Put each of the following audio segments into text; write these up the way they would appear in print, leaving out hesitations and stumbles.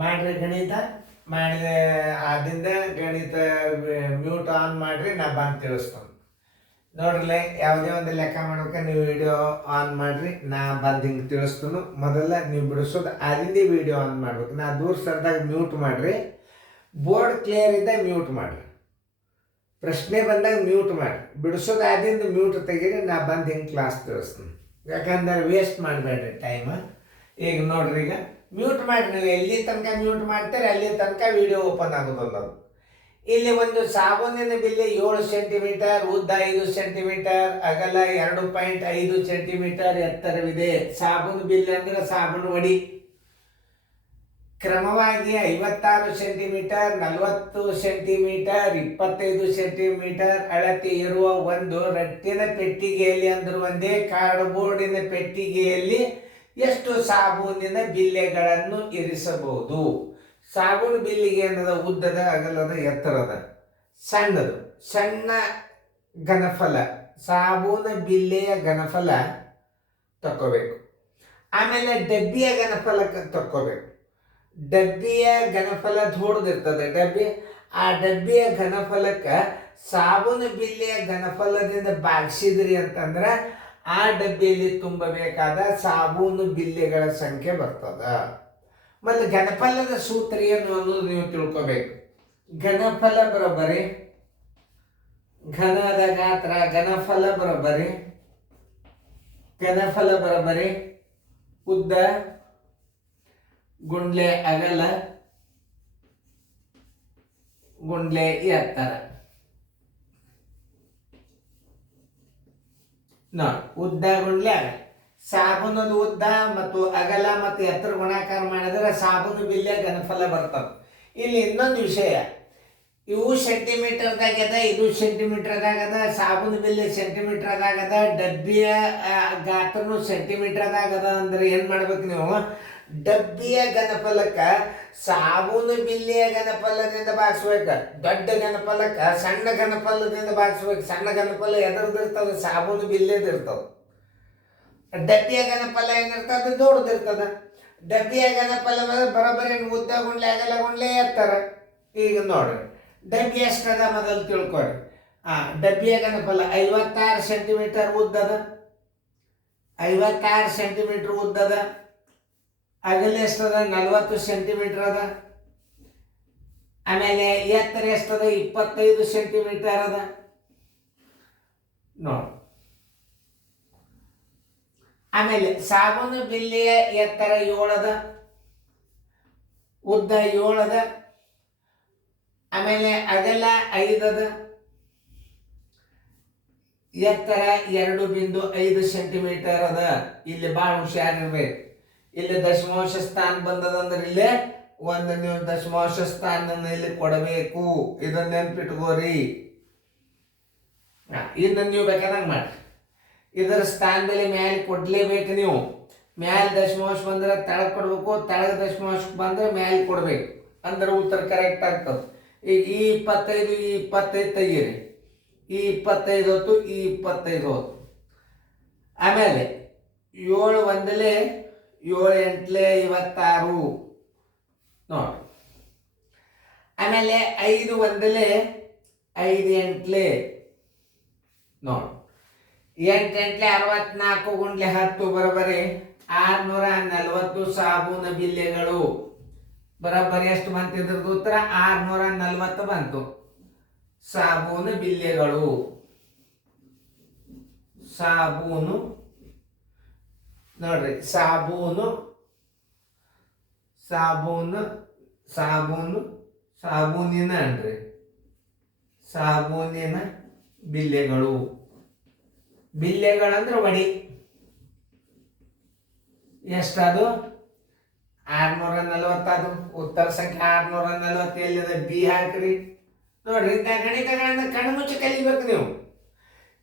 ಮಾಡ್ರಿ ಗಣಿತ ಮಾಡಿದ ಆದಿಂದ ಗಣಿತ ಮ್ಯೂಟ್ ಆನ್ ಮಾಡ್ರಿ, ನಾ ಬಂದು ತಿಳಿಸ್ತೀನಿ. ನೋಡ್ರಲ್ಲ, ಯಾವುದೇ ಒಂದು ಲೆಕ್ಕ ಮಾಡೋಕೆ ನೀವು ವಿಡಿಯೋ ಆನ್ ಮಾಡ್ರಿ, ನಾ ಬಂದು ಹಿಂಗೆ ತಿಳಿಸ್ತೀನಿ. ಮೊದಲ ನೀವು ಬಿಡಿಸೋದು ಆದಿಂದ ವಿಡಿಯೋ ಆನ್ ಮಾಡ್ಬೇಕು. ನಾ ದೂರ ಸರ್ದಾಗ ಮ್ಯೂಟ್ ಮಾಡ್ರಿ, ಬೋರ್ಡ್ ಕ್ಲಿಯರ್ ಇದ್ದಾಗ ಮ್ಯೂಟ್ ಮಾಡ್ರಿ, ಪ್ರಶ್ನೆ ಬಂದಾಗ ಮ್ಯೂಟ್ ಮಾಡ್ರಿ, ಬಿಡಿಸೋದು ಆದಿಂದ ಮ್ಯೂಟ್ ತೆಗೀರಿ. ನಾ ಬಂದು ಹಿಂಗೆ ಕ್ಲಾಸ್ ತಿಳಿಸ್ತೀನಿ. ಯಾಕಂದ್ರೆ ವೇಸ್ಟ್ ಮಾಡಬೇಡ್ರಿ ಟೈಮ್. ಈಗ ನೋಡ್ರಿ, ಈಗ ಮ್ಯೂಟ್ ಮಾಡಿ, ನೀವು ಎಲ್ಲಿ ತನಕ ಮ್ಯೂಟ್ ಮಾಡ್ತಾರೆ ಅಲ್ಲಿ ತನಕ ವಿಡಿಯೋ ಓಪನ್ ಆಗೋದಲ್ಲ. ಇಲ್ಲಿ ಒಂದು ಸಾಬೂನಿನ ಬಿಲ್ಲೆ 7 ಸೆಂಟಿಮೀಟರ್, ಉದ್ದ 5 ಸೆಂಟಿಮೀಟರ್, ಅಗಲ 2.5 ಸೆಂಟಿಮೀಟರ್ ಎತ್ತರವಿದೆ. ಸಾಬೂನು ಬಿಲ್ಲೆ ಅಂದ್ರೆ ಸಾಬೂನು ವಡಿ. ಕ್ರಮವಾಗಿ 56 ಸೆಂಟಿಮೀಟರ್, 40 ಸೆಂಟಿಮೀಟರ್, 25 ಸೆಂಟಿಮೀಟರ್ ಅಳತೆ ಇರುವ ಒಂದು ರಟ್ಟಿನ ಪೆಟ್ಟಿಗೆಯಲ್ಲಿ, ಅಂದ್ರೆ ಒಂದೇ ಕಾರ್ಡ್ಬೋರ್ಡಿನ ಪೆಟ್ಟಿಗೆಯಲ್ಲಿ ಎಷ್ಟು ಸಾಬೂನಿನ ಬಿಲ್ಲೆಗಳನ್ನು ಇರಿಸಬಹುದು? ಸಾಬೂನು ಬಿಲ್ಲಿಗೆ ಏನದ? ಉದ್ದದ, ಅಗಲದ, ಎತ್ತರದ. ಸಣ್ಣದು, ಸಣ್ಣ ಘನಫಲ ಸಾಬೂನ ಬಿಲ್ಲೆಯ ಘನಫಲ ತಕ್ಕೋಬೇಕು. ಆಮೇಲೆ ಡಬ್ಬಿಯ ಘನಫಲಕ್ಕೆ ತಕ್ಕೋಬೇಕು. ಡಬ್ಬಿಯ ಘನಫಲ ದೊಡ್ಡದಿರ್ತದೆ ಡಬ್ಬಿ. ಆ ಡಬ್ಬಿಯ ಘನಫಲಕ್ಕೆ ಸಾಬೂನು ಬಿಲ್ಲೆಯ ಘನಫಲದಿಂದ ಭಾಗಿಸಿದ್ರಿ ಅಂತಂದ್ರೆ ಆ ಡಬ್ಬಿಯಲ್ಲಿ ತುಂಬಬೇಕಾದ ಸಾಬೂನು ಬಿಲ್ಲೆಗಳ ಸಂಖ್ಯೆ ಬರ್ತದ. ಮತ್ತು ಘನಫಲದ ಸೂತ್ರ ಏನು ಅನ್ನೋದು ನೀವು ತಿಳ್ಕೋಬೇಕು. ಘನಫಲ ಬರೋಬ್ಬರಿ ಘನದ ಗಾತ್ರ, ಘನಫಲ ಬರೋಬ್ಬರಿ ಉದ್ದ ಗುಂಡ್ಲೆ ಅಗಲ ಗುಂಡ್ಲೆ ಎತ್ತರ. ನೋಡಿ, ಉದ್ದ ಗುಂಡ್ಲೆ ಅಗಲ. ಸಾಬೂನದ ಉದ್ದ ಮತ್ತು ಅಗಲ ಮತ್ತು ಎತ್ತರ ಗುಣಾಕಾರ ಮಾಡಿದ್ರೆ ಸಾಬೂನು ಬಿಲ್ಲೆ ಘನಫಲ ಬರ್ತದೆ. ಇಲ್ಲಿ ಇನ್ನೊಂದು ವಿಷಯ, ಇವು ಸೆಂಟಿಮೀಟರ್ದಾಗದ, ಇದು ಸೆಂಟಿಮೀಟರ್ದಾಗದ, ಸಾಬೂನು ಬಿಲ್ಲೆ ಸೆಂಟಿಮೀಟರ್ದಾಗದ, ಡಬ್ಬಿಯ ಗಾತ್ರನು ಸೆಂಟಿಮೀಟರ್ದಾಗದ. ಅಂದ್ರೆ ಏನು ಮಾಡ್ಬೇಕು ನೀವು? ಡಬ್ಬಿಯ ಘನಫಲಕ್ಕೆ ಸಾಬೂನು ಬಿಲ್ಲೆಯ ಘನಫಲದಿಂದ ಭಾಗಿಸ್ಬೇಕು. ದೊಡ್ಡ ಘನಫಲಕ್ಕೆ ಸಣ್ಣ ಘನಫಲದಿಂದ ಭಾಗಿಸ್ಬೇಕು. ಸಣ್ಣ ಘನಫಲ ಎದ್ರದಿರ್ತದೆ? ಸಾಬೂನು ಬಿಲ್ಲೆದಿರ್ತದೆ. ಡಬ್ಬಿಯ ಘನಫಲ ಏನಿರ್ತದೆ? ದೊಡ್ಡದಿರ್ತದೆ. ಡಬ್ಬಿಯ ಘನಫಲ ಬರೋಬ್ಬರಿ ಉದ್ದ ಗುಂಡ್ಲೆ ಅಗಲ ಗುಂಡ್ಲೆ ಎತ್ತರ. ಈಗ ನೋಡ್ರಿ, ಡಬ್ಬಿ ಎಷ್ಟದ ಮೊದಲು ತಿಳ್ಕೊಡ್ರಿ. ಡಬ್ಬಿಯ ಘನಫಲ 56 ಸೆಂಟಿಮೀಟರ್ ಉದ್ದದ, 56 ಸೆಂಟಿಮೀಟರ್ ಉದ್ದದ. ಅಗಲ ಎಷ್ಟದ? 40 ಸೆಂಟಿಮೀಟರ್ ಅದ. ಆಮೇಲೆ ಎತ್ತರ ಎಷ್ಟದ? 25 ಸೆಂಟಿಮೀಟರ್ ಅದ. ನೋಡಿ, ಆಮೇಲೆ ಸಾಬೂನು ಬಿಲ್ಲೆಯ ಎತ್ತರ 7 ಅದ, ಉದ್ದ 7 ಅದ. ಆಮೇಲೆ ಅಗಲ 5 ಅದ, ಎತ್ತರ 2.5 ಸೆಂಟಿಮೀಟರ್ ಅದ. ಇಲ್ಲಿ ಭಾಳ ಹುಷಾರಿರ್ಬೇಕು. ಇಲ್ಲಿ ದಶಮಾಂಶ ಸ್ಥಾನ ಬಂದದಂದ್ರೆ ಇಲ್ಲೇ ಒಂದು ನೀವು ದಶಮಾಂಶ ಸ್ಥಾನ ಇಲ್ಲಿ ಕೊಡಬೇಕು. ಇದನ್ನ ನೆನ್ಪಿಟ್ಕೋರಿ. ಇನ್ನು ನೀವು ಬೇಕಾದಂಗೆ ಮಾಡ್ರಿ. ಇದರ ಸ್ಥಾನದಲ್ಲಿ ಮ್ಯಾಲೆ ಕೊಡ್ಲೇಬೇಕು. ನೀವು ಮ್ಯಾಲೆ ದಶಮಾಂಶ ಬಂದ್ರೆ ತಳಗ್ ಕೊಡ್ಬೇಕು, ತಳಗ ದಶಮಾಂಶ ಬಂದ್ರೆ ಮ್ಯಾಲೆ ಕೊಡ್ಬೇಕು. ಅಂದ್ರೆ ಉತ್ತರ ಕರೆಕ್ಟ್ ಆಗ್ತದೆ. ಈಗ ಈ 25 ಈ 25 ತೆಗೀರಿ. ಈ 25 ಹೊತ್ತು, ಈ 25 ಹೊತ್ತು. ಆಮೇಲೆ 7 ಒಂದಲೇ 7 ಎಂಟ್ಲೆ 26 ನೋಡಿ. ಆಮೇಲೆ 5 ಒಂದಲೇ 5 ಎಂಟ್ಲೆ ನೋಡಿ. 8 ಎಂಟ್ಲೆ 64 ಗುಂಡ್ಲೆ 10 ಬರೋಬ್ಬರಿ 640 ಸಾಬೂನ ಬಿಲ್ಲೆಗಳು. ಬರೋಬ್ಬರಿ ಎಷ್ಟು ಬಂತು? ಇದ್ರದ್ದು ಉತ್ತರ 640 ಬಂತು. ಸಾಬೂನು ಬಿಲ್ಲೆಗಳು. ಸಾಬೂನು ನೋಡ್ರಿ, ಸಾಬೂನು ಸಾಬೂನು ಸಾಬೂನು ಸಾಬೂನಿನ ಅನ್ರಿ, ಸಾಬೂನಿನ ಬಿಲ್ಲೆಗಳು. ಬಿಲ್ಲೆಗಳಂದ್ರೆ ವಡಿ. ಎಷ್ಟದು? 640 ಅದು. ಉತ್ತರ ಸಂಖ್ಯೆ 640 ಎಲ್ಲಿದೆ? ಬಿ ಹಾಕ್ರಿ. ನೋಡ್ರಿ, ಇಂಥ ಗಣಿತಗಳನ್ನ ಕಣ್ಮುಚ್ಚಿ ಕಲಿಬೇಕು ನೀವು.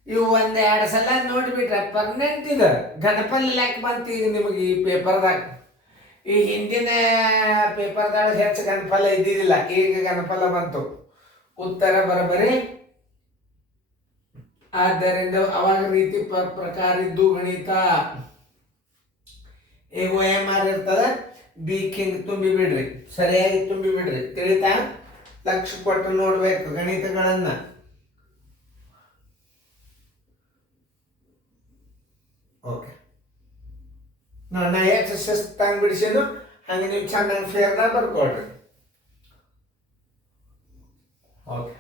ಇವು 1-2 ಸಲ ನೋಡಿಬಿಟ್ರೆ ಪರ್ಮನೆಂಟ್ ಇದೆ. ಘನಫಲ ಲೆಕ್ಕ ಬಂತು ಈಗ ನಿಮಗೆ ಈ ಪೇಪರ್ದಾಗ. ಈ ಹಿಂದಿನ ಪೇಪರ್ದಾಗ ಹೆಚ್ಚು ಘನಫಲ ಇದ್ದಿದ್ದಿಲ್ಲ, ಈಗ ಘನಫಲ ಬಂತು. ಉತ್ತರ ಬರೋಬ್ಬರಿ. ಆದ್ದರಿಂದ ಅವಾಗ ರೀತಿ ಪ್ರಕಾರ ಇದ್ದು ಗಣಿತ. ಈಗ OMR ಇರ್ತದೆ, ಹಿಂಗ್ ತುಂಬಿ ಬಿಡ್ರಿ, ಸರಿಯಾಗಿ ತುಂಬಿ ಬಿಡ್ರಿ. ತಿಳಿತಾ? ಲಕ್ಷ ಕೊಟ್ಟು ನೋಡ್ಬೇಕು ಗಣಿತಗಳನ್ನ. ಓಕೆ, ನಾ ಎಷ್ಟು ಶಿಸ್ತಾಗಿ ಬಿಡಿಸಿದ್ದು ಹಂಗೆ ನೀವು ಚೆನ್ನಾಗಿ ಫೇರ್ನ ಬರ್ಕೊಳ್ರಿ. ಓಕೆ,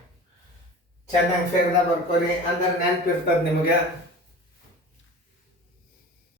ಚೆನ್ನಾಗಿ ಫೇರ್ನ ಬರ್ಕೊರಿ ಅಂದ್ರೆ ನೆನಪಿರ್ತದೆ ನಿಮ್ಗೆ.